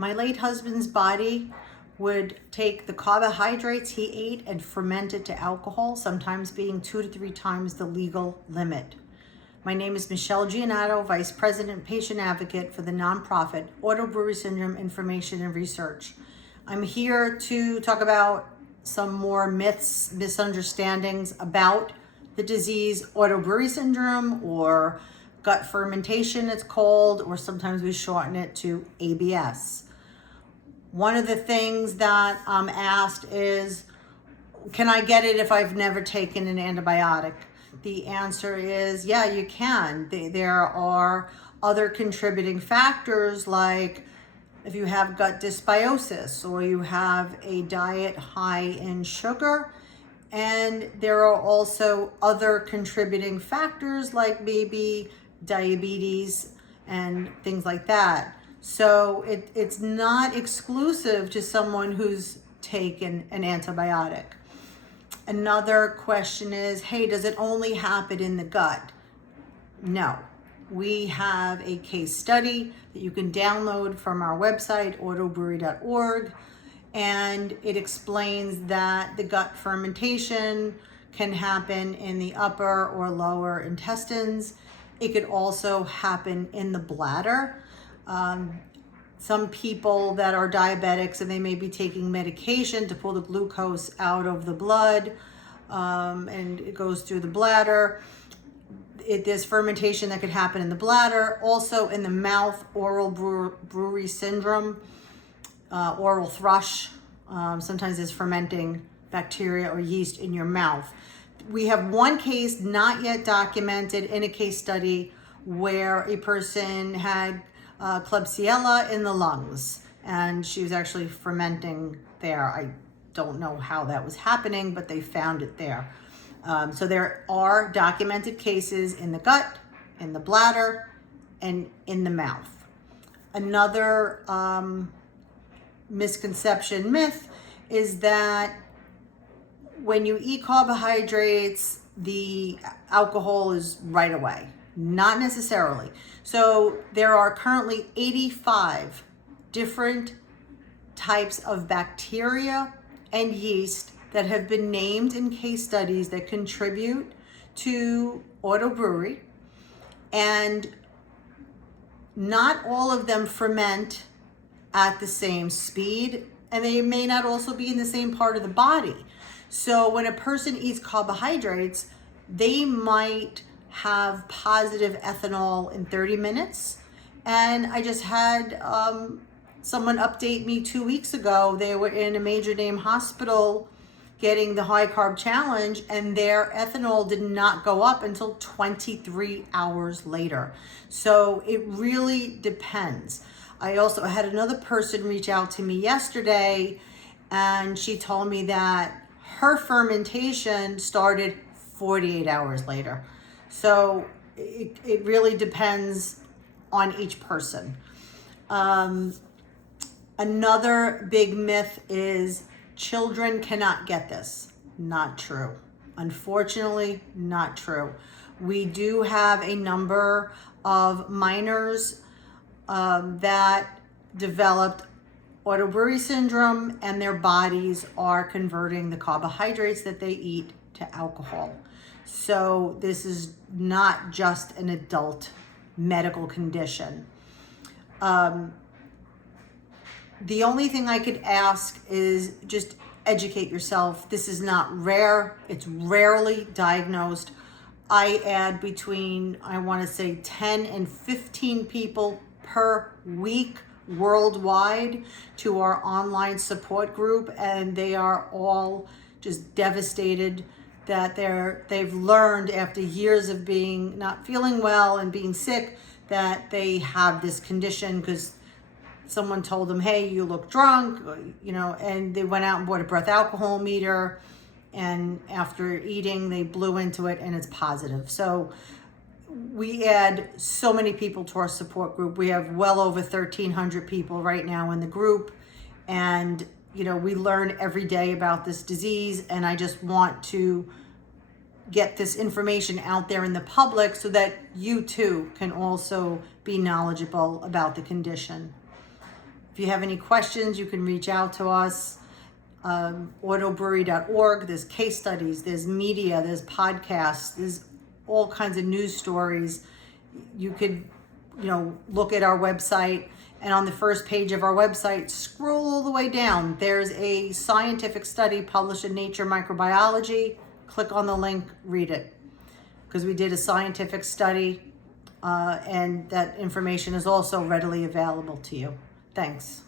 My late husband's body would take the carbohydrates he ate and ferment it to alcohol, sometimes being 2 to 3 times the legal limit. My name is Michelle Giannato, Vice President, Patient Advocate for the nonprofit Auto-Brewery Syndrome Information and Research. I'm here to talk about some more myths, misunderstandings about the disease auto-brewery syndrome, or gut fermentation it's called, or sometimes we shorten it to ABS. One of the things that I'm asked is, can I get it if I've never taken an antibiotic? The answer is, yeah, you can. There are other contributing factors, like if you have gut dysbiosis or you have a diet high in sugar. And there are also other contributing factors like maybe diabetes and things like that. So it's not exclusive to someone who's taken an antibiotic. Another question is, hey, does it only happen in the gut? No. We have a case study that you can download from our website, autobrewery.org, and it explains that the gut fermentation can happen in the upper or lower intestines. It could also happen in the bladder. Some people that are diabetics and they may be taking medication to pull the glucose out of the blood, and it goes through the bladder. There's fermentation that could happen in the bladder, also in the mouth, oral brewery syndrome, oral thrush. Sometimes there's fermenting bacteria or yeast in your mouth. We have one case not yet documented in a case study where a person had Klebsiella in the lungs, and she was actually fermenting there. I don't know how that was happening, but they found it there. So there are documented cases in the gut, in the bladder, and in the mouth. Another misconception myth is that when you eat carbohydrates, the alcohol is right away. Not necessarily. So there are currently 85 different types of bacteria and yeast that have been named in case studies that contribute to auto-brewery, and not all of them ferment at the same speed, and they may not also be in the same part of the body. So when a person eats carbohydrates, they might have positive ethanol in 30 minutes. And I just had someone update me 2 weeks ago. They were in a major name hospital getting the high carb challenge, and their ethanol did not go up until 23 hours later. So it really depends. I also had another person reach out to me yesterday, and she told me that her fermentation started 48 hours later. So it really depends on each person. Another big myth is children cannot get this. Not true. Unfortunately, not true. We do have a number of minors that developed auto-brewery syndrome, and their bodies are converting the carbohydrates that they eat to alcohol. So this is not just an adult medical condition. The only thing I could ask is just educate yourself. This is not rare. It's rarely diagnosed. I add between, I want to say 10 and 15 people per week worldwide to our online support group, and they are all just devastated that they've learned after years of being not feeling well and being sick that they have this condition because someone told them, hey, you look drunk, and they went out and bought a breath alcohol meter, and after eating they blew into it and it's positive. So we add so many people to our support group. We have well over 1,300 people right now in the group, and we learn every day about this disease, and I just want to get this information out there in the public so that you too can also be knowledgeable about the condition. If you have any questions, you can reach out to us. Auto-brewery.org. There's case studies, there's media, there's podcasts, there's all kinds of news stories. You could, look at our website, and on the first page of our website, scroll all the way down. There's a scientific study published in Nature Microbiology. Click on the link, read it, because we did a scientific study, and that information is also readily available to you. Thanks.